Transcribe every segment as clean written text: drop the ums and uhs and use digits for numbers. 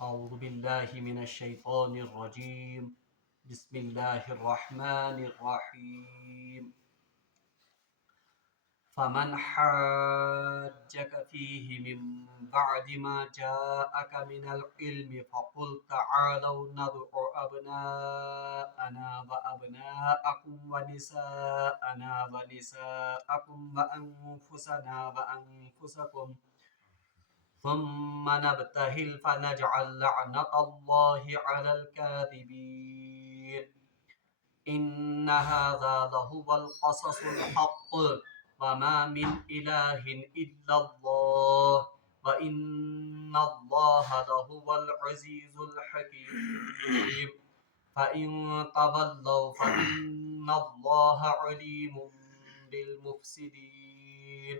أعوذ بالله من الشيطان الرجيم بسم الله الرحمن الرحيم فمن حاجك فيه من بعد ما جاءك من العلم فقل تعالوا ندع أبناءنا وأبناءكم ونساءنا ونساءكم وأنفسنا وأنفسكم ثم نبتهل فنجعل لعنة الله على الكاذبين إن هذا لهو القصص الحق وما من إله إلا الله وإن الله لهو العزيز الحكيم فإن تولوا فإن الله عليم بالمفسدين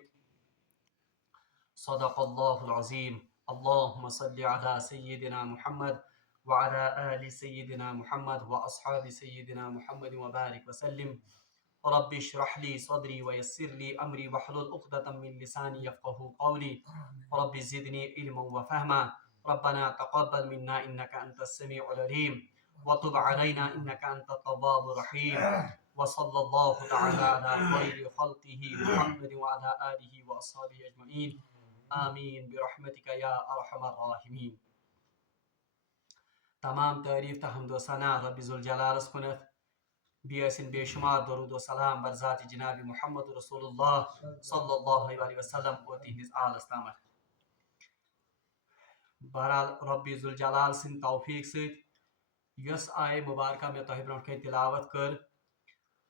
صدق الله العظيم اللهم صل على سيدنا محمد وعلى آل سيدنا محمد وأصحاب سيدنا محمد وبارك وسلم رب اشرح لي صدري ويسر لي أمري واحلل عقدة من لساني يفقهوا قولي رب زدني علما وفهما ربنا تقبل منا إنك أنت السميع العليم وتب علينا إنك أنت التواب الرحيم وصلى الله تعالى على خير خلقه محمد وعلى آله وأصحابه أجمعين آمین برحمتک یا ارحم الراحمین. تمام تعریف تو حمد و ثنا رب ذوالجلالس کنت بیسن بے شمار درود و سلام بر ذات جناب محمد رسول اللہ صلی اللہ علیہ وسلم و تہندس آلس تامت. بہرحال رب ذوالجلال سن توفیق ست یس آئے مبارکہ میں تہ برونٹ کن تلاوت کر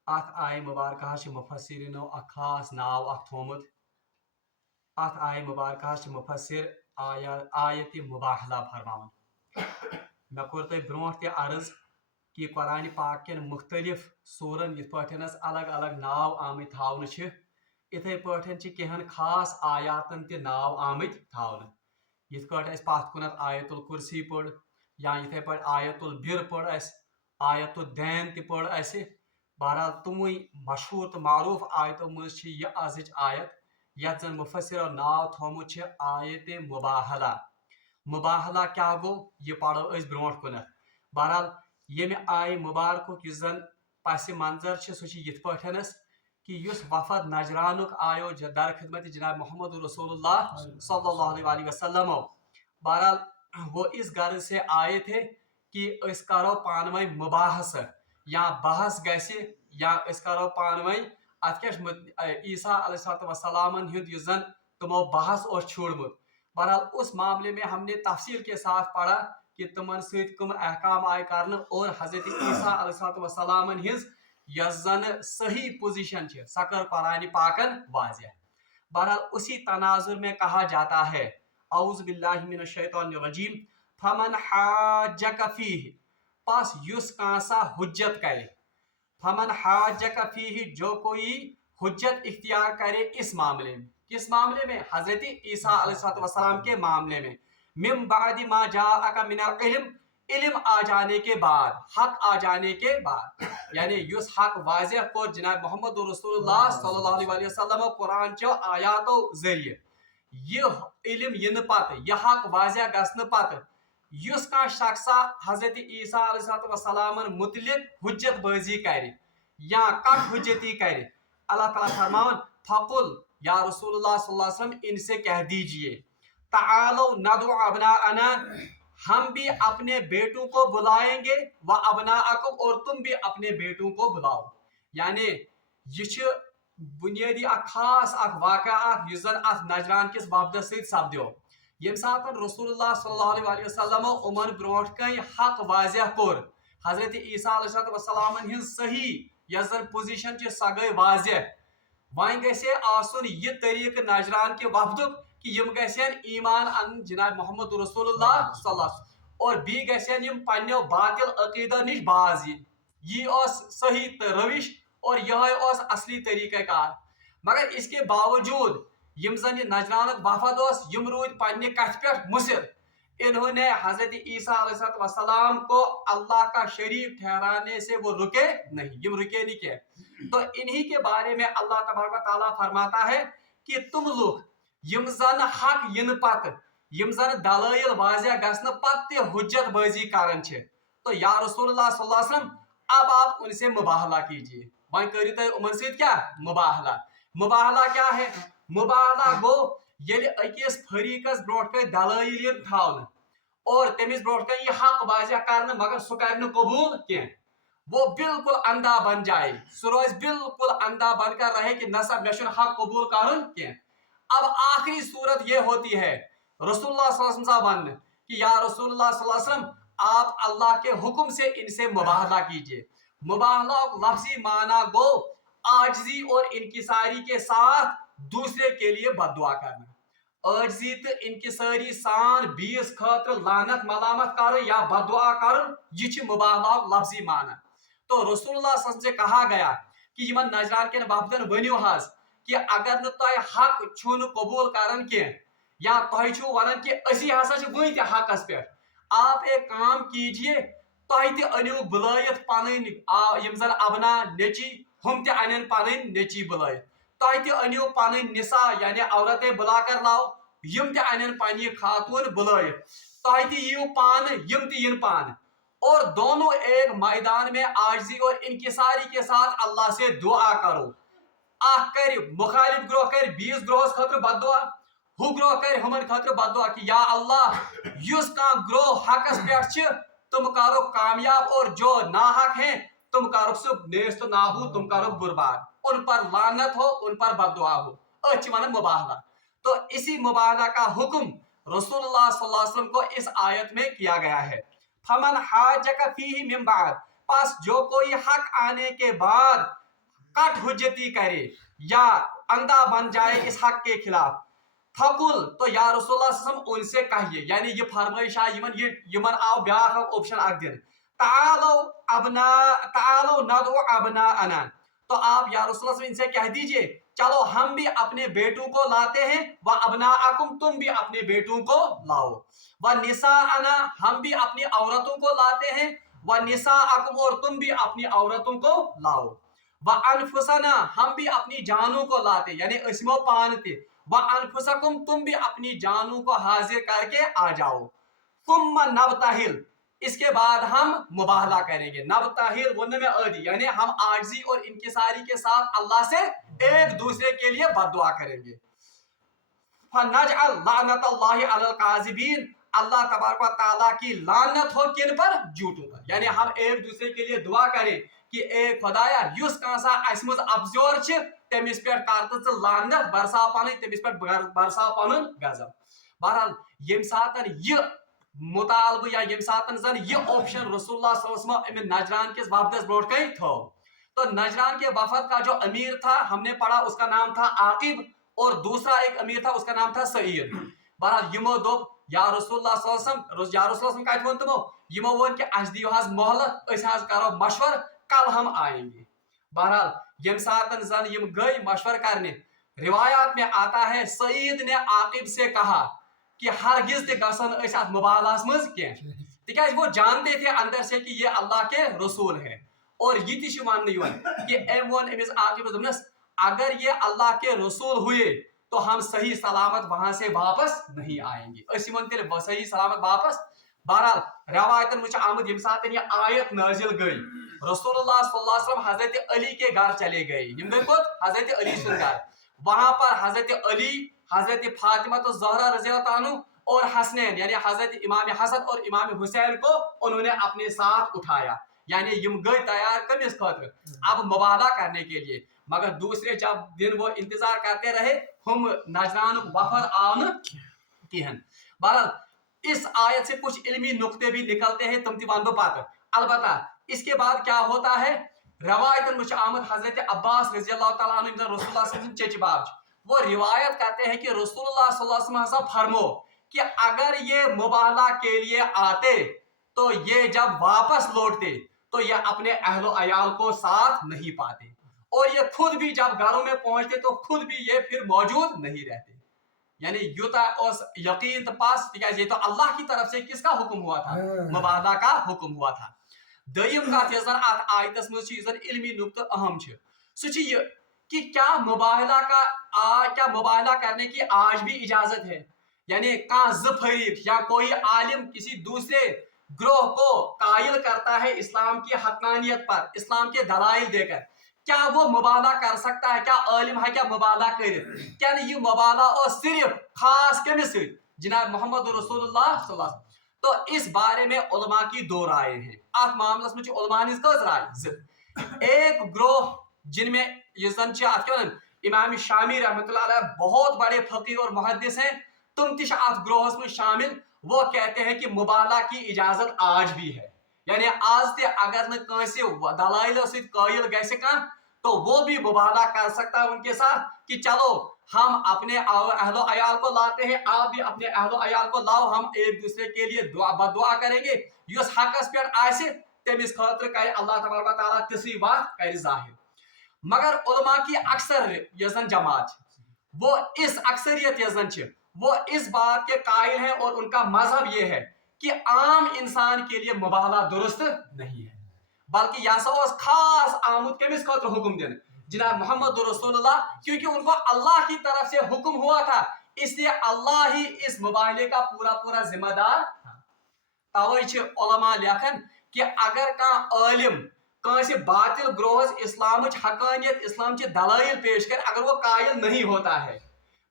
ات آئے مبارکہ مفسرینو اخ خاص ناو اخ تھومت. ات آئے مبارکہ مفسر آیت مباہلہ فرماون. میں کور تہ برونٹ تہ عرض کہ قرآن پاک کن مختلف سورن یت پٲٹھۍ الگ الگ ناو آمت تھاونہ اتھے پٲٹھۍ کینٛہن خاص آیاتن تہ ناو آمت تھاونہ. یت پٲٹھۍ اسہِ پتھ کُنتھ آیت الکرسی پٔر یا یتھے پٲٹھۍ آیت البر پٔر اسہِ آیت الدین تہ پٔر اسہِ. بہرحال تموے مشہور تو معروف آیتو مز چھ یہ آزچ آیت یتھ زن مفسرو ناو تھومت چھ آیت مباہلہ. مباہلہ کیا گو یہ پڑھو اس برونٹ کنتھ. بہرحال یمہ آیہ مبارکک یس زن پس منظر چھ سہ چھ یتھ پٲٹھۍ کہ یس وفد نجرانک آیو در خدمت جناب محمد رسول اللہ صلی اللہ علیہ وسلم. بہرحال وہ اس غرض سے آئے تھے کہ اس کرو پانہ ؤنۍ مباحثہ یا بحث گژھِ یا اس کرو پانہ ؤنۍ ات کیا عیسیٰ علیہ السلام ہند یس زن تمو بحث اور چھوڑمت. بہرحال اس معاملے میں ہم نے تفصیل کے ساتھ پڑھا کہ تمن ست کم احکام آئے کرنے اور حضرت عیسیٰ علیہ السلام ہز یس زن صحیح پوزیشن چھ سہ کر قرآن پاکن واضح. بہرحال اسی تناظر میں کہا جاتا ہے اعوذ باللہ من الشیطان الرجیم فمن حاجک فیہ پس یس کانسا حجت کرے. فمن حاجک فیہ جو کوئی حجت اختیار کرے اس معاملے میں. کس معاملے میں؟ حضرت عیسیٰ علیہ السلام کے معاملے میں. من بعد ما جاءک من العلم علم آ جانے کے بعد حق آ جانے کے بعد یعنی یس حق واضح کو جناب محمد رسول اللہ صلی اللہ علیہ وسلم قرآن چو آیاتو ذریعہ یہ علم ین پتہ یہ حق واضح گھن پتہ یس کان شخصا حضرت عیسیٰ علیہ السلام متعلق حجت بازی کر یا کٹ حجتی کر اللہ تعالیٰ فرمان فقل یا رسول اللہ صلی اللہ علیہ وسلم ان سے کہہ دیجئے تعالو ندعو ابناءنا ہم بھی اپنے بیٹوں کو بلائیں گے و ابناءکم اور تم بھی اپنے بیٹوں کو بلاؤ. یعنی یہ بنیادی اخ خاص اخ واقعہ یس زن ات نجران کس وفدس ست سپدیو. یم سات رسول اللہ صلی اللہ علیہ وسلم عمر برونٹ کن حق واضح کور حضرت عیسیٰ علیہ السلام ہن صحیح یس زن پوزیشن چھ سہ گئی واضح. وۄنۍ گژھِ آسُن یہ طریقہ نجران کے وفدک کہ یم گژھن ایمان ان جناب محمد رسول اللہ صلی اللہ علیہ وسلم اور بی گژھن یم پننیو باطل عقیدہ نش باز یہ اس صحیح روش اور یہ اس اصلی طریقہ کار. مگر اس کے باوجود یم زن یہ نجرانک وفد اس یم رود پنہ کتھ پہ مصر. انہوں نے حضرت عیسیٰ علیہ السلام کو اللہ کا شریک ٹھہرانے سے وہ رکے نہیں. یم رکے نہیں کیا. تو انہی کے بارے میں اللہ تبارک و تعالیٰ فرماتا ہے کہ تم لوگ یم زن حق ین پتہ यम जन दलाइल वाजिया गसन पत्ते हुज्जत बाजी करन छे। तो या रसूलुल्लाह सल्लल्लाहु अलैहि वसल्लम अब आप उनसे मुबाहला कीजिए। वहीं करी तो उमन से क्या मुबाहला। मुबाहला क्या है? मुबाहला गो ये अकिस फरीकस ब्रोट कर दलाइल थावन और तमिस ब्रोट कर ये हक वाजिया करन मगर सु कर कबूल के वो बिल्कुल अंधा बन जाए, सो रोज बिल्कुल अंधा बनकर रहे कि नसा मे हक कबूल कर। अब आखिरी सूरत ये होती है रसूलुल्लाह सल्लल्लाहु अलैहि वसल्लम वन कि या रसूलुल्लाह सल्लल्लाहु अलैहि वसल्लम आप अल्लाह के हुक्म से इनसे मुबाहला कीजिए। मुबाहला लफ्जी माना गो आजिजी और इनकिसारी के साथ दूसरे के लिए बददुआ करना। आजिजी तो इनकिसारी सान बीस खातर लानत मलामत कर या बददुआ कर, ये मुबाहला लफ्जी माना। तो रसूलुल्लाह सल्लल्लाहु अलैहि वसल्लम से कहा गया कि यमन नजरान के वफदन वनियो हज कि अगर न तुम हक छुन कबूल करन के या तुम छु वनन कि असी हसा छ वही ते हकस पे, आप एक काम कीजिए तुम ते अनियो बुलायत पन यम जन अबना नेची हम ते अनन पन नेची बुलायत, तुम ते अनियो पन निसा यानी औरतें बुलाकर लाओ, यम ते अनन पन खातून बुलायत, तुम ते यू पान यम ते इन पान और दोनों एक मैदान में आजिजी और इनकिसारी के साथ अल्लाह से दुआ करो। कर मुखालिफ ग्रोह कर 20 ग्रोहस खतर बददुआ, हु ग्रोह कर हमन खतर बददुआ कि या अल्लाह युस का ग्रोह हकस पे तुम करो कामयाब और जो नाहक हैं तुम करो सु नेस्त नाबू, तुम करो बर्बाद, उन पर लानत हो, उन पर बददुआ हो। वन मुबाहला। तो इसी मुबाहला का हुक्म रसूलुल्लाह सल्लल्लाहु अलैहि वसल्लम को इस आयत में किया गया है। फमन हाजक फीही मिन बाद, पास जो कोई हक आने के बाद कट हुज्जती करे या अंधा बन जाए इस हक के खिलाफ, फकुल तो या रसूलुल्लाह सल्लल्लाहु अलैहि वसल्लम उनसे कहिए, यानी ये फरमाइश यमन आओ ब्याह ऑप्शन अक दिन, तालो नदउ अबना अना, तो आप या रसूलुल्लाह सल्लल्लाहु अलैहि वसल्लम इनसे कह दीजिए चलो हम भी अपने बेटों को लाते हैं, व अबनाअकुम तुम भी अपने बेटों को लाओ, व निसाअना हम भी अपनी औरतों को लाते हैं, व निसाअकुम और तुम भी अपनी औरतों को लाओ, व अनफुसना हम भी अपनी जानों को लाते यानी अस्मो पानते, व अनफुसकुम तुम भी अपनी जानों को हाजिर करके आ जाओ, तुम नबताहिल इसके बाद हम मुबाहला करेंगे। नबताहिल वन में आदि यानी हम आजिजी और इनकिसारी के साथ अल्लाह से एक दूसरे के लिए बददुआ करेंगे। फनजअल लानतल्लाहि अलल काज़िबीन, अल्लाह तबारक व तआला की लानत हो किन पर? झूठों पर। यानी हम एक दूसरे के लिए दुआ करें कि ए खुदाया युस कांसा असमज अफजोर छ तमिस पे करत लानत बरसा पन तमिस पे बरसा पन गजब। बहरहाल यम सातन ये मुतालबा या यम सातन जन ये ऑप्शन रसूलुल्लाह सल्लल्लाहु अलैहि वसल्लम नजरान के वफद ब्रोट कई थो, तो नजरान के वफद का जो अमीर था हमने पढ़ा उसका नाम था आकिब और दूसरा एक अमीर था उसका नाम था सईद। बहरहाल यमो दोप या रसूलुल्लाह सल्लल्लाहु अलैहि वसल्लम, या रसूलुल्लाह सल्लल्लाहु अलैहि वसल्लम कत वोन तमो, यमो वोन कि अस दियो हज मोहलत, अस हज करो मशवर, कल हम आएंगे। बहरहाल यम सातन जन यम गई मशवर करने, रिवायात में आता है सईद ने आकिब से कहा कि हरगिज ते गसन अस अत मुबाहलास मज के, तिकाज वो जानते थे अंदर से कि ये अल्लाह के रसूल है और ये तिश मान कि एम वन एमिस आकिब दोनस अगर ये अल्लाह के रसूल हुए तो हम सही सलामत वहां से वापस नहीं आएंगे, असिमन तेल सही सलामत वापस। बहरहाल रवायतन मुझे आमद यम साथ ये आयत नाजिल गई, रसूलुल्लाह सल्लल्लाहु अलैहि वसल्लम हजरत अली के घर चले गए, यम गए कोत हजरत अली सुन घर, वहां पर हजरत अली, हजरत फातिमा तो ज़हरा रज़ी अल्लाह अन्हु और हसनैन यानी हजरत इमाम हसन और इमाम हुसैन को उन्होंने अपने साथ उठाया, यानी यम गए तैयार कमिस खातिर अब मुबाहला करने के लिए। मगर दूसरे जब दिन वो इंतजार करते रहे हम नजरान वफद आन किहन। बहरहाल इस आयत से कुछ इल्मी नुक्ते भी निकलते हैं, तुम तिवानो पात। अलबत्ता इसके बाद क्या होता है, रवायतन मुझ आमद हजरत अब्बास रज़ी अल्लाह तआला अन्हु रसूलुल्लाह सल्लल्लाहु अलैहि वसल्लम चच बाब, वो रिवायत करते हैं कि रसूलुल्लाह सल्लल्लाहु अलैहि वसल्लम फरमो कि अगर ये मुबाहला के लिए आते तो ये जब वापस लौटते तो ये अपने अहलो अयाल को साथ नहीं पाते और ये खुद भी जब घरों में पहुंचते तो खुद भी ये फिर मौजूद नहीं रहते। यानी युता और यकीन पास ये तो अल्लाह की तरफ से किसका हुक्म हुआ था? मुबाहला का हुक्म हुआ था। दयम कथ यस आयतस मज इल्मी नुक्ता अहम सह कि क्या मुबाहला करने की आज भी इजाजत है? यानी कहाँ फरीक या कोई आलिम किसी दूसरे ग्रोह को कायल करता है इस्लाम की हक़ानियत पर, इस्लाम के दलाइल देकर, क्या वो मुबाला कर सकता है? क्या आलिम है क्या मुबाला करे? क्या नहीं, ये मुबाला और सिर्फ खास केमिस जनाब मोहम्मद रसूलुल्लाह सल्लल्लाहु अलैहि वसल्लम। तो इस बारे में उलमा की दो राय हैं। अत मामलस में उलमा कस राय एक ग्रोह जिनमें ये जन इमाम शामी रहमतुल्लाह अलैह बहुत बड़े फकीह और मुहद्दिस हैं, तुम तिश अत ग्रोहस में शामिल, वो कहते हैं कि मुबाला की इजाजत आज भी है। यानी आज ते अगर न कंसे दलाइल से कायल गैसे का, तो वो भी मुबाला कर सकता है उनके साथ कि चलो हम अपने अहलो अयाल को लाते हैं, आप भी अपने अहलो अयाल को लाओ, हम एक दूसरे के लिए बदुआ करेंगे, युस हकस पे आसे तमिस खातिर करे अल्लाह तबारक व तआला तिसरी बात करे जाहिर। मगर उलमा की अक्सर यजन जमात वो इस अक्सरियत यजन वो इस बात के कायल हैं और उनका मजहब ये है कि आम इंसान के लिए मुबाला दुरुस्त नहीं है, बल्कि यह खास आमुद कमिस खातिर हुक्म देने जनाब मोहम्मद रसूलुल्लाह, क्योंकि उनको अल्लाह की तरफ से हुक्म हुआ था, इसलिए अल्लाह ही इस मुबाले का पूरा पूरा जिम्मेदार था। तवे उलमा लेखन कि अगर कह आलिम कंसे बातिल ग्रोहस इस्लाम हकानियत इस्लाम दलाइल पेश कर, अगर वो कायल नहीं होता है,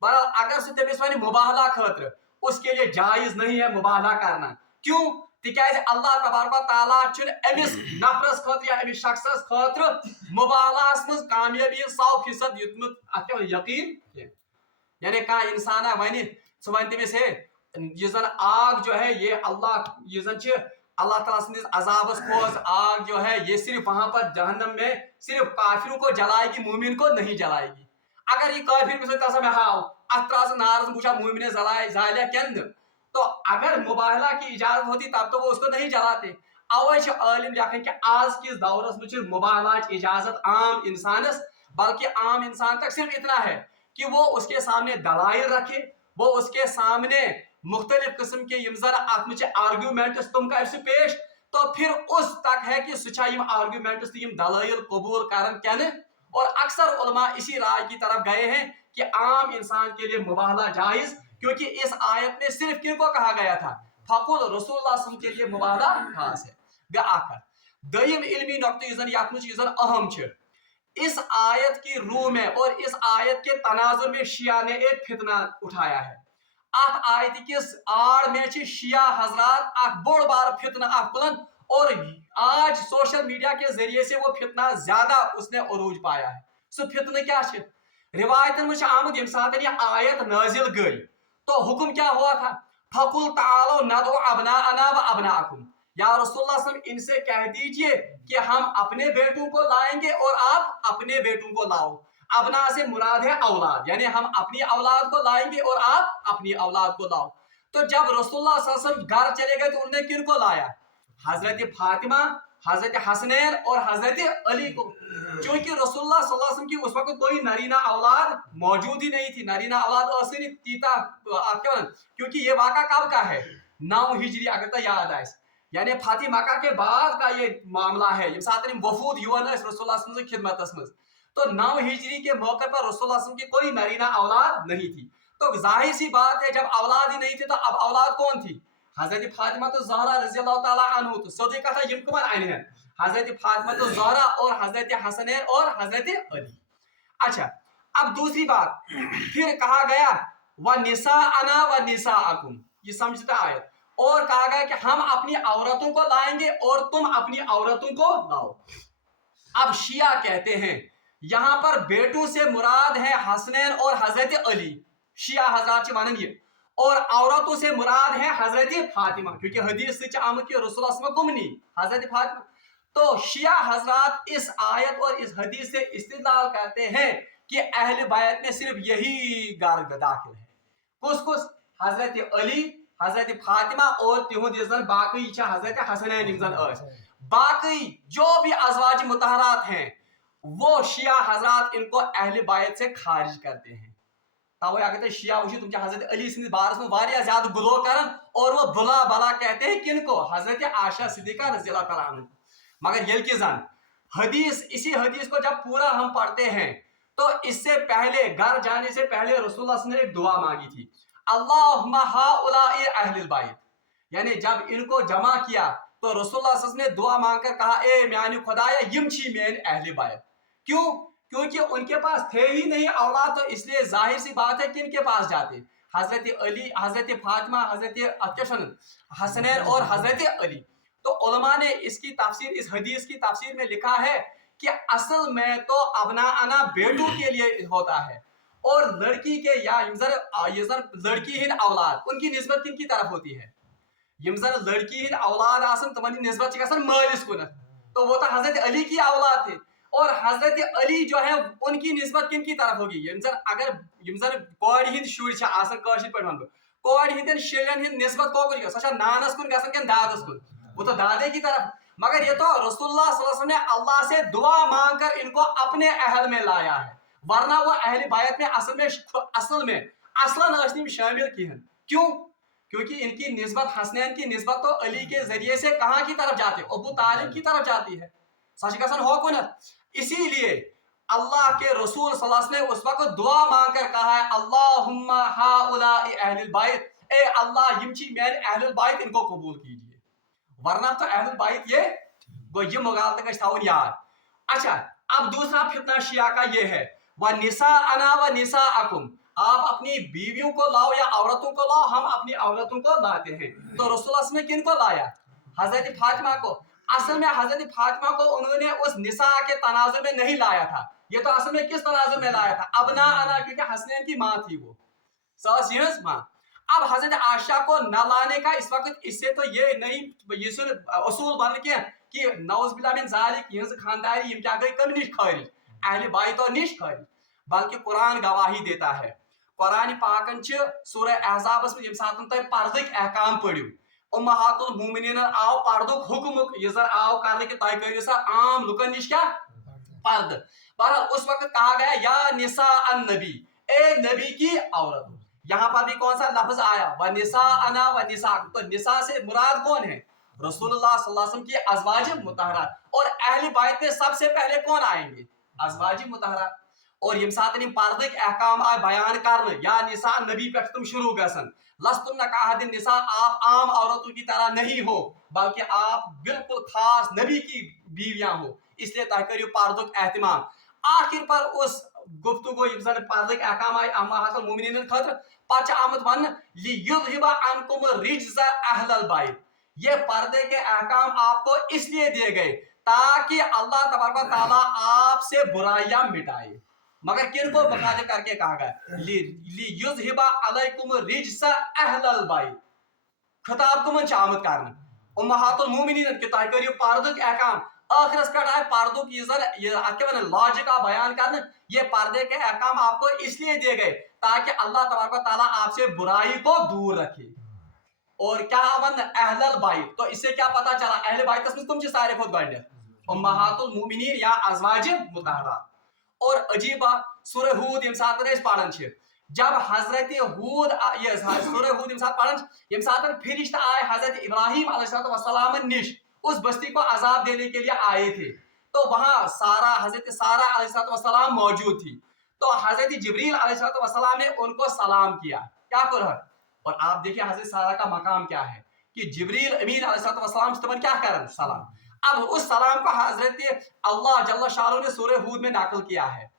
बहरहाल अगर सह तमिस वन मुबाला खातिर, उसके लिए जायज नहीं है मुबाला करना। क्यों? तिकाज अल्लाह तबारक व तआला अमिस नफरस खातिर या अमिस शख्सस खातिर मुबालास मज कामयाबी 100% युतमुत अत यकीन। यानी कह इंसान वन सह वन तमिस है ये जन आग जो है ये अल्लाह ये जन अल्लाह ताला सन्दिस अजाबस खोज आग जो है ये सिर्फ वहां पर जहन्नम में सिर्फ काफिरों को जलाएगी, मोमिन को नहीं जलाएगी। अगर ये काफिर में हाव अत्राज नारज मुझा मोमिन जलाए जालिया केंद, तो अगर मुबाहला की इजाजत होती तब तो वो उसको नहीं जलाते। अवश्य आलिम लिखन कि आज के दौरस में मुबाहला इजाजत आम इंसानस, बल्कि आम इंसान तक सिर्फ इतना है कि वो उसके सामने दलाइल रखे, वो उसके सामने मुख्तलिफ किस्म के आर्ग्यूमेंट्स तुम कर पेश, तो फिर उस तक है कि सुचाई आर्ग्यूमेंट्स दलाइल कबूल कर। और अक्सर उलमा इसी राय की तरफ गए हैं कि आम इंसान के लिए मुबाहला जायज, क्योंकि इस आयत में सिर्फ किनको कहा गया था? फकुल रसूलुल्लाह के लिए मुबाहला खास है। आखिर दयम इल्मी नुक्ता अहम इस आयत की रूह में और इस आयत के तनाजुर में शिया ने एक फितना उठाया है। अत आयत किस आड़ में शिया हजरात बोड़ बार फितना तुलन, और आज सोशल मीडिया के जरिए से वो फितना ज्यादा उसने उरूज पाया है। सो फितना क्या है? रिवायतन में आमुद यम साथ यह आयत नाजिल गई तो हुक्म क्या हुआ था? फकुल तालो नदो अबनाअना व अबनाअकुम, या रसूलुल्लाह सल्लल्लाहु अलैहि वसल्लम इनसे कह दीजिए कि हम अपने बेटों को लाएंगे और आप अपने बेटों को लाओ। अबना से मुराद है औलाद, यानी हम अपनी औलाद को लाएंगे और आप अपनी औलाद को लाओ। तो जब रसूलुल्लाह सल्लल्लाहु अलैहि वसल्लम घर चले गए तो उन्होंने किनको लाया? हजरत फातिमा, हजरत हसनैन और हजरत अली को। क्योंकि रसूलुल्लाह सल्लल्लाहु अलैहि वसल्लम की उस वक्त कोई नरीना औलाद मौजूद ही नहीं थी, नरीना औलाद असली तीता, क्योंकि ये वाक़ा कब का है? 9 हिजरी, अगर तो याद आए, यानी फातिह मक्का के बाद का ये मामला है। ये साथ वफूद युवा रसूलुल्लाह सल्लल्लाहु अलैहि वसल्लम की खिदमत में, तो 9 हिजरी के मौके पर रसूलुल्लाह सल्लल्लाहु अलैहि वसल्लम की कोई नरीना औलाद नहीं थी। तो जाहिर सी बात है जब औलाद ही नहीं थी तो अब औलाद कौन थी? हजरत फातिमा तो ज़हरा रज़ियल्लाहु ताला अन्हु, तो सदी का था यम कुमार आइन है हजरत फातिमा तो ज़हरा और हजरत हसनैन और हजरत अली। अच्छा, अब दूसरी बात फिर कहा गया व निसाअना व निसाअकुम, ये समझता आयत, और कहा गया कि हम अपनी औरतों को लाएंगे और तुम अपनी औरतों को लाओ। अब शिया कहते हैं यहां पर बेटों से मुराद है हसनैन और हजरत अली, शिया हजरात मानन ये, और औरतों से मुराद है हजरत फातिमा, क्योंकि हदीस से आमद की रसूलुल्लाह गुमनी हजरत फातिमा। तो शिया हजरात इस आयत और इस हदीस से इस्तिदलाल करते हैं कि अहले बैत में सिर्फ यही गर्द दाखिल है। कुछ कुछ हजरत अली, हजरत फातिमा और तिहुद बाकी हजरत हसनैन, बाकी जो भी अज़वाज मुतहरात हैं वो शिया हजरात इनको अहले बैत से खारिज करते हैं। तवे अगर तो शिया वो तुम हजरत अली सिंह बारस में वारिया ज्यादा गुलो करन, और वो बुला भला कहते हैं किनको? हजरत आयशा सिद्दीका रज़ियल्लाहु ताला अन्हा। मगर ये जन हदीस, इसी हदीस को जब पूरा हम पढ़ते हैं तो इससे पहले घर जाने से पहले रसूलुल्लाह ने एक दुआ मांगी थी। अल्लाहुम्मा हाउलाए अहलुल बैत, यानी जब इनको जमा किया तो रसूलुल्लाह सल्लल्लाहु अलैहि वसल्लम ने दुआ मांगकर कहा, ए म्यानी खुदाया यम छी मेन अहले बैत। क्यों? क्योंकि उनके पास थे ही नहीं औलाद, तो इसलिए जाहिर सी बात है कि इनके पास जाते। हजरत अली, हजरत फातिमा, हजरत हसनैन और हजरत अली। तो उलमा ने इसकी तफसीर, इस हदीस की तफसीर में लिखा है कि असल में तो अबना अना बेटों के लिए होता है, और लड़की के या लड़की हिंद औलाद उनकी निस्बत किन की तरफ होती है? लड़की हिंद औलाद आसन तमन निस्बत मालिस कुन, तो वो तो हजरत अली की औलाद थे। और हजरत अली जो है उनकी निस्बत किन की तरफ होगी? अगर कोड़ हिंद शुर कोड़ हिंद शिलन हिंद निस्बत कोकुन सो नानस कुन गसन दादस कुन, वो तो दादे की तरफ। मगर ये तो रसूलुल्लाह सल्लल्लाहु अलैहि वसल्लम ने अल्लाह से दुआ मांगकर इनको अपने अहल में लाया है, वरना वो अहले बैत में असलन शामिल की हैं। क्यों? क्योंकि इनकी निस्बत, हसनैन की निस्बत तो अली के जरिए से कहाँ की तरफ जाती है? अबू तालिब की तरफ जाती है। सच कसन हो कुन। इसीलिए अल्लाह के रसूल सल्लल्लाहु अलैहि वसल्लम ने उस वक्त दुआ मांगकर कहा है, अल्लाहुम्मा हाउलाए अहलुल बैत, ए अल्लाह यम छी मेरे अहलुल बैत, इनको कबूल कीजिए। वरना तो अहलुल बैत ये गो ये मुगालत का थाउन याद। अच्छा, अब दूसरा फितना शिया का ये है, व निसा अना व निसा अकुम, आप अपनी बीवियों को लाओ या औरतों को लाओ, हम अपनी औरतों को लाते हैं। तो रसूलुल्लाह ने किन को लाया? हजरत फातिमा को। असल में हजरत फातिमा को उन्होंने उस निसा के तनाजुर में नहीं लाया था, ये तो असल में किस तनाजुर में लाया था? अबना अना, क्योंकि हसनैन की माँ थी वो, सास माँ। अब हजरत आयशा को न लाने का इस वक्त इससे तो ये नहीं असूल बन के कि नौज बिल्लाह मिन ज़ालिक यहज खानदारी यम क्या गई कम निश खारिज, अहले बैत तो निश खारिज, बल्कि कुरान गवाही देता है। कुरान पाकन छ सूरह अहज़ाबस में यम सातन तय पर्दक अहकाम पढ़ियो, उम्महातुल मोमिनीन आव पर्दुक हुक्म यजर आव करने के तय करियो सा आम लुकन निश क्या पर्द। बहरहाल उस वक्त कहा गया या निसा अन नबी, ए नबी की औरत। यहाँ पर भी कौन सा लफ्ज आया? व निसा अना व निसा, तो निसा से मुराद कौन है? रसूलुल्लाह सल्लल्लाहु अलैहि वसल्लम की अज़वाज मुतहरात। और अहले बैत में सबसे पहले कौन आएंगे? अज़वाज मुतहरात। और यम सातन पर्दे अहकाम आए बयान करने, या निसा नबी पे तुम शुरू गसन, लस्तुम नकाहदिन निसा, आप आम औरतों की तरह नहीं हो, बल्कि आप बिल्कुल खास नबी की बीवियां हो, इसलिए तय करियो पर्दुक एहतमाम। आखिर पर उस गुफ्तगू पर्दे अहकाम आए उम्महातुल मोमिनीन खतर पच आमद वन लियुज़हिबा अन्कुम रिज्ज़ अहलल बैत, ये पर्दे के अहकाम आपको इसलिए दिए गए ताकि अल्लाह तबारक व तआला आपसे बुराइयां मिटाए। मगर किन को मुखातिब करके कहा गया? लियुज़हिबा अलैकुम रिज्ज़ अहलल बैत, खिताब को मन आमद करना उम्महातुल मोमिनीन के तय करियो पर्दे के अहकाम। आखिर पे आए पर्दों की लॉजिक का बयान करना, ये पर्दे के अहकाम आपको इसलिए दिए गए ताकि अल्लाह तबारक व तआला आपसे बुराई को दूर रखे। और क्या वन अहलल बैत, तो इससे क्या पता चला? अहले बैत में तुम सारे खुद गंडे उम्महातुल मोमिनीन या अज़वाज मुतहरात। और अजीब बात, सूरह हूद यम सात पढ़न छ, जब हजरत हूद ये सूरह हूद यम सात पढ़न यम सात फिरिश्त आए हजरत इब्राहिम अलैहिस्सलाम निश उस बस्ती को अजाब देने के लिए आए थे, तो वहां हजरत सारा अलैहिस्सलाम मौजूद थी। तो हजरत जिब्रील अलैहिस्सलाम ने उनको सलाम किया, क्या कर? और आप देखिए हजरत सारा का मकाम क्या है कि जिब्रील अमीन अलैहिस्सलाम से क्या कर सलाम। अब उस सलाम को हजरत अल्लाह जल्ल शाअनु ने सूरह हूद में नाकिल किया है,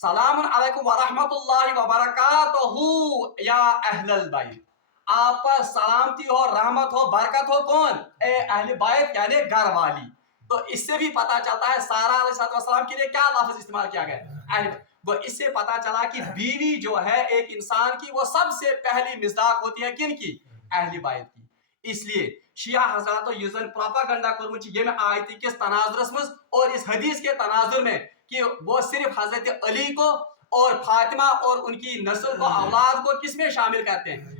सलामुन अलैकुम व रहमतुल्लाहि व बरकातुहू या अहलल बैत, आप पर सलामती हो, रहमत हो, बरकत हो। कौन? ए अहले बैत यानी घर वाली। तो इससे भी पता चलता है सारा अलैहिस्सलाम के लिए क्या लफ्ज इस्तेमाल किया गया? वो इससे पता चला कि बीवी जो है एक इंसान की, वो सबसे पहली मिज़दाक होती है किन की? अहले बैत की। इसलिए शिया हज़रात तो युजन प्रोपागंडा करमुच ये में आयत किस तनाजुरस में और इस हदीस के तनाजुर में कि वो सिर्फ हजरत अली को और फातिमा और उनकी नस्ल को, औलाद को किसमें शामिल करते हैं?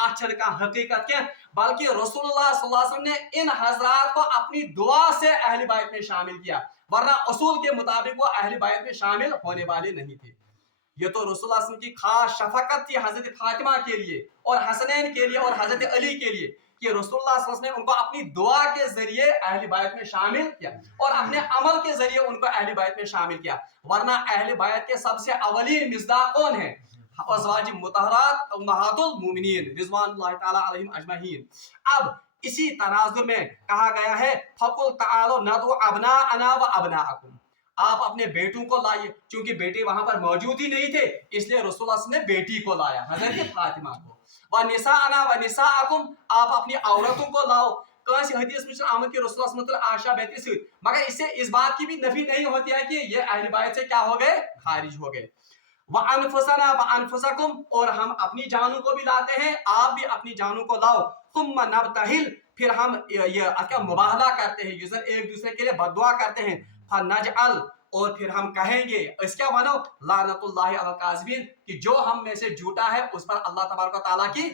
अक्षर का हकीकत क्या, बल्कि रसूलुल्लाह सल्लल्लाहु अलैहि वसल्लम ने इन हजरात को अपनी दुआ से अहले बैत में शामिल किया, वरना उसूल के मुताबिक वो अहले बैत में शामिल होने वाले नहीं थे। ये तो रसूलुल्लाह सल्लल्लाहु अलैहि वसल्लम की खास शफकत थी हजरत फातिमा के लिए और हसनैन के लिए और हजरत अली के लिए कि रसूलुल्लाह सल्लल्लाहु अलैहि वसल्लम ने उनको अपनी दुआ के जरिए अहले बैत में शामिल किया और अपने अमल के जरिए उनको अहले बैत में शामिल किया। वरना अहले बैत के सबसे अवलीन मिज़दाक कौन है? अज़वाज मुतहरात उम्महातुल मोमिनीन रिज़वानुल्लाहि ताला अलैहिम अजमईन। अब इसी तनाजुर में कहा गया है फकुल तालो नदु अबनाअना व अबनाअकुम, आप अपने बेटों को लाइए, क्योंकि बेटे वहां पर मौजूद ही नहीं थे, इसलिए रसूलुल्लाह ने बेटी को लाया, हजरत फातिमा को। व निसाअना व निसाअकुम, आप अपनी औरतों को लाओ। कौन हदीस में आमद के रसूलुल्लाह आशा बेटी से, मगर इससे इस बात की भी नफी नहीं होती है कि ये अहले बैत से क्या हो गए, खारिज हो गए। व अनफुसना व अनफुसकुम, और हम अपनी जानों को भी लाते हैं, आप भी अपनी जानों को लाओ। तुम नबतहिल, फिर हम ये क्या मुबाहला करते हैं, यूजर एक दूसरे के लिए बददुआ करते हैं। फनजअल, और फिर हम कहेंगे, इस क्या मानो, लानतुल्लाहि अलल काज़िबीन, कि जो हम में से झूठा है उस पर अल्लाह तबारक व तआला की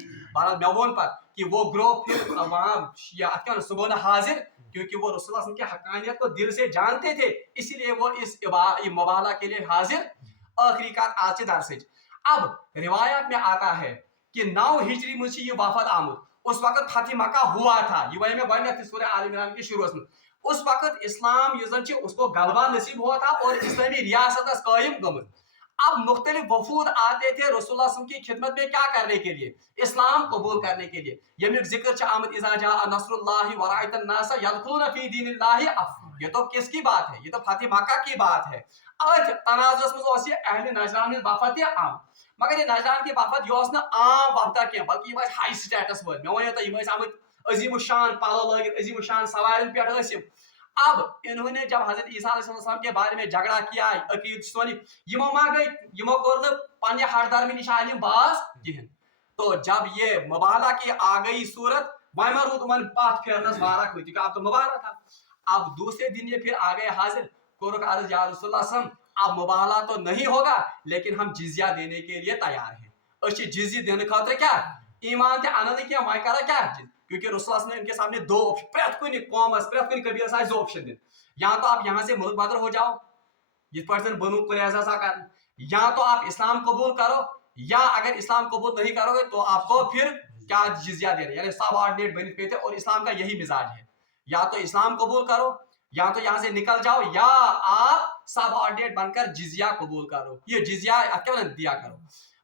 मेमोन पर, कि वो ग्रोह फिर वहां सुबह हाजिर, क्योंकि वो रसूलुल्लाह की हकानियत को दिल से जानते थे, इसीलिए वो इस मुबाहला के लिए हाजिर। आखिरी का आज से दरस। अब रिवायत में आता है कि 9 हिजरी में ये वफद आमुद, उस वक्त फतह मक्का हुआ था, ये वही में गॉडनेथ सूरह आल इमरान के शुरू में, उस वक्त इस्लाम उसको गलबा नसीब हुआ था और इस्लामी रियासत कायम गमत। अब मुख्तलिफ वफूद आते थे रसूलुल्लाह की खिदमत में क्या करने के लिए, इस्लाम कबूल करने के लिए। यमिक जिक्र आमद इज़ा जाअ नस्रुल्लाहि व रअयतन नास यदखुलूना फी दीनिल्लाहि अफ़वाह, ये तो किसकी बात है, ये तो फतह मक्का की बात है। आज तनाजुस में अहले नजरान वफद आम, मगर ये नजरान की वफद यह आम वफदा क्या, बल्कि यह हाई स्टेटस वो, मे वो तो आमद अजीम शान पलो लगित, अजीम शान सवार पे। अब इन्होंने जब हजरत ईसा अलैहिस्सलाम के बारे में झगड़ा किया, अकीद सोनी यमो मा गई, यमो कोर पन्ने हरदर में निशान बाज कहें, तो जब ये मुबाहला की आ गई सूरत, वह रूद मन पाथ फेरनस वारा हुई, अब तो मुबाहला था। अब दूसरे दिन ये फिर आ गए हाजिर, कोरक अर्ज या रसूलुल्लाह, अब मुबाहला तो नहीं होगा, लेकिन हम जिजिया देने के लिए तैयार हैं। अच्छी जिजिया देने खातिर क्या ईमान ते अन क्या वह करा क्या, क्योंकि रसूलुल्लाह ने इनके सामने 2 ऑप्शन, प्रत कुन कौमस प्रत कुन कबीलस आए 2 ऑप्शन दिन, या तो आप यहाँ से मुल्क बदर हो जाओ, इस पर्सन बनु कुरैज़ा सा कर, या तो आप इस्लाम कबूल करो, या अगर इस्लाम कबूल नहीं करोगे तो आपको फिर क्या जिजिया देना, यानी सबऑर्डिनेट बन पे थे, और इस्लाम का यही मिजाज है, या तो इस्लाम कबूल करो, या तो यहाँ से निकल जाओ, या आप सबऑर्डिनेट बनकर जिजिया कबूल करो, ये जिजिया क्या दिया करो।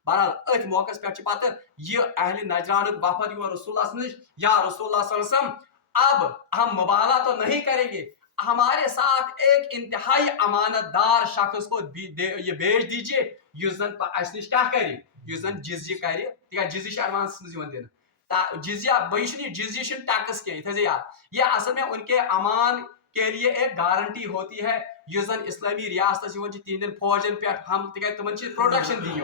बहरहाल अथ मौके पे पत ये अहले नजरान वफद रसूलुल्लाह नश, या रसूलुल्लाह सल्लल्लाहु अलैहि वसल्लम अब हम मुबाहला तो नहीं करेंगे, हमारे साथ एक इंतहाई अमानतदार शख्स को ये भेज दीजिए, नश क्या करे, जिजिया करे, जिजिया एडवांस देना, जिजिया जिजिया टैक्स क्या यार, ये असल में उनके अमान के लिए एक गारंटी होती है, इस्लामी रियासत तिहंदन फौजन पे हम तुम प्रोटेक्शन दी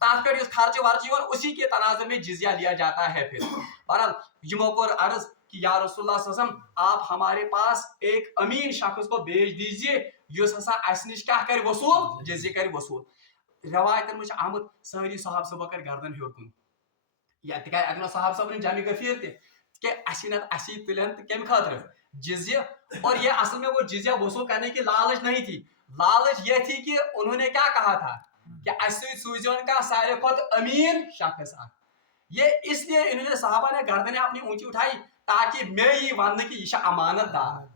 तथ खर्च वर्च उसी के तनाजुर में जिजिया लिया जाता है। फिर बहरहाल यमो कोर अर्ज कि या रसूलुल्लाह सल्लल्लाहु अलैहि वसल्लम, आप हमारे पास एक अमीन शख्स को भेज दीजिए, नश क्या कर वसूल, जिजिया कर वसूल। रवायतन में आमद सारी साहब सब कर गर्दन हेर कुन, या अगर साहब सब जामी गफीर तसी तुलन कम खातर जिजिया, और ये असल में वो जिजिया वसूल करने की लालच नहीं थी, लालच ये थी कि उन्होंने क्या कहा था कि सूजन का सारे खुद अमीन शख्स, ये इसलिए इन्होंने साहबा ने गर्दनें अपनी ऊंची उठाई ताकि मैं ये वन की ईशा अमानतदार।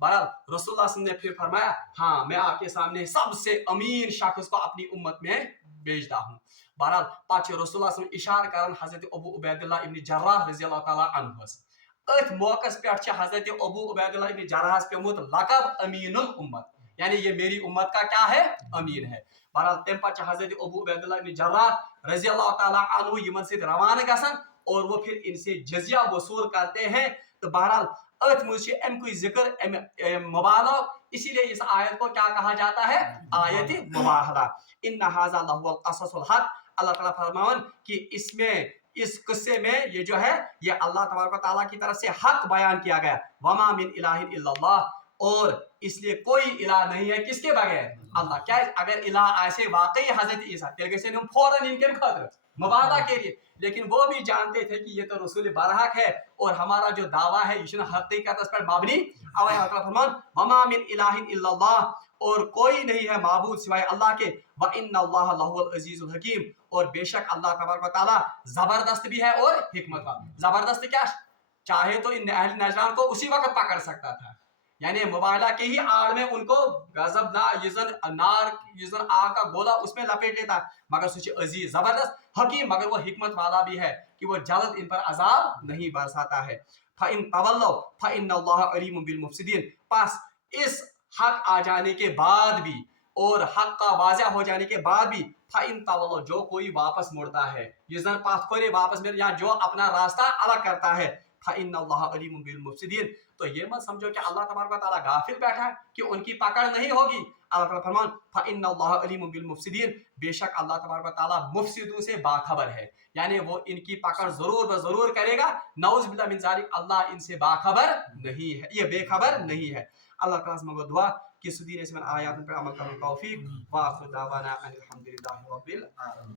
बहरहाल रसूलुल्लाह ने फिर फरमाया, हाँ मैं आपके सामने सबसे अमीन शख्स को अपनी उम्मत में भेजता हूँ। बहरहाल पाच रसूलुल्लाह इशार कर हजरत अबू उबैदुल्लाह इब्न जर्राह रज़ियल्लाहु तआला अन्हु, अथ मौके पे हजरत अबू उबैदुल्लाह इब्न जर्राह पेमुत लक़ब अमीनुल उम्मत, यानी ये मेरी उम्मत का क्या है, अमीन है। बहरहाल तम पे हजरत अबू उबैदुल्लाह इब्न जर्राह रज़ियल्लाहु तआला अन्हु यमन से रवाना गसन, और वो फिर इनसे जिजिया वसूल करते हैं। तो बहरहाल अथ मुझे अमको जिक्र मुबाहला, इसीलिए इस आयत को क्या कहा जाता है, आयत मुबाहला। इन्ना हाज़ा लहुल क़ससुल हक़, अल्लाह ताला फरमावन कि इसमें इस किस्से में ये जो है ये अल्लाह तबारक व तआला की तरफ से हक बयान किया गया, वमा मिन इलाहिन इल्लल्लाह, और इसलिए कोई इलाह नहीं है किसके बगैर, अल्लाह। क्या अगर इलाह ऐसे वाकई हजरत ईसा तेरे से हम फौरन इनके खातिर मुबाहला के लिए, लेकिन वो भी जानते थे कि ये तो रसूल बरहक है और हमारा जो दावा है ये हकीकत पर मबनी फरमान वमा मिन इलाहिन इल्लल्लाह, और कोई नहीं है माबूद सिवाय अल्लाह के, व इन्नल्लाह लहुल अजीजुल हकीम, और बेशक अल्लाह तबारक व तआला जबरदस्त भी है और हिकमत वाला। जबरदस्त क्या, चाहे तो इन अहले नजरान को उसी वक्त पकड़ सकता था, यानी मुबाला के ही आड़ में उनको गजब ना यजन नार यजन आग का गोला उसमें लपेट लेता मगर सुच अजीज जबरदस्त हकीम मगर वो हिकमत वाला भी है कि वो जल्द इन पर अजाब नहीं बरसाता है फ़इन तवल्लौ फ़इन्नल्लाह अलीमुम बिल मुफसिदीन पास इस हक आ जाने के बाद भी और हक का वाज़ा हो जाने के बाद भी फ़इन तवल्लौ जो कोई वापस मुड़ता है यजन पास करे वापस मेरे या जो अपना रास्ता अलग करता है फ़इन्नल्लाह अलीमुम बिल मुफसिदीन तो ये मत समझो कि अल्लाह तबारक व तआला गाफिल बैठा है कि उनकी पकड़ नहीं होगी अल्लाह ताला फरमान फ़इन्नल्लाह अलीमुम बिल मुफसिदीन बेशक अल्लाह तबारक व तआला मुफसिदों से बाखबर है यानी वो इनकी पकड़ जरूर करेगा नऊज़ बिल्लाह मिन ज़ालिक अल्लाह इनसे बाखबर नहीं है ये बेखबर नहीं है अल्लाह ताला से मांगो दुआ कि सुदीन इसमें आयात पर अमल करने की तौफीक व आखिर दावाना अनिल हम्दुलिल्लाहि रब्बिल आलमीन।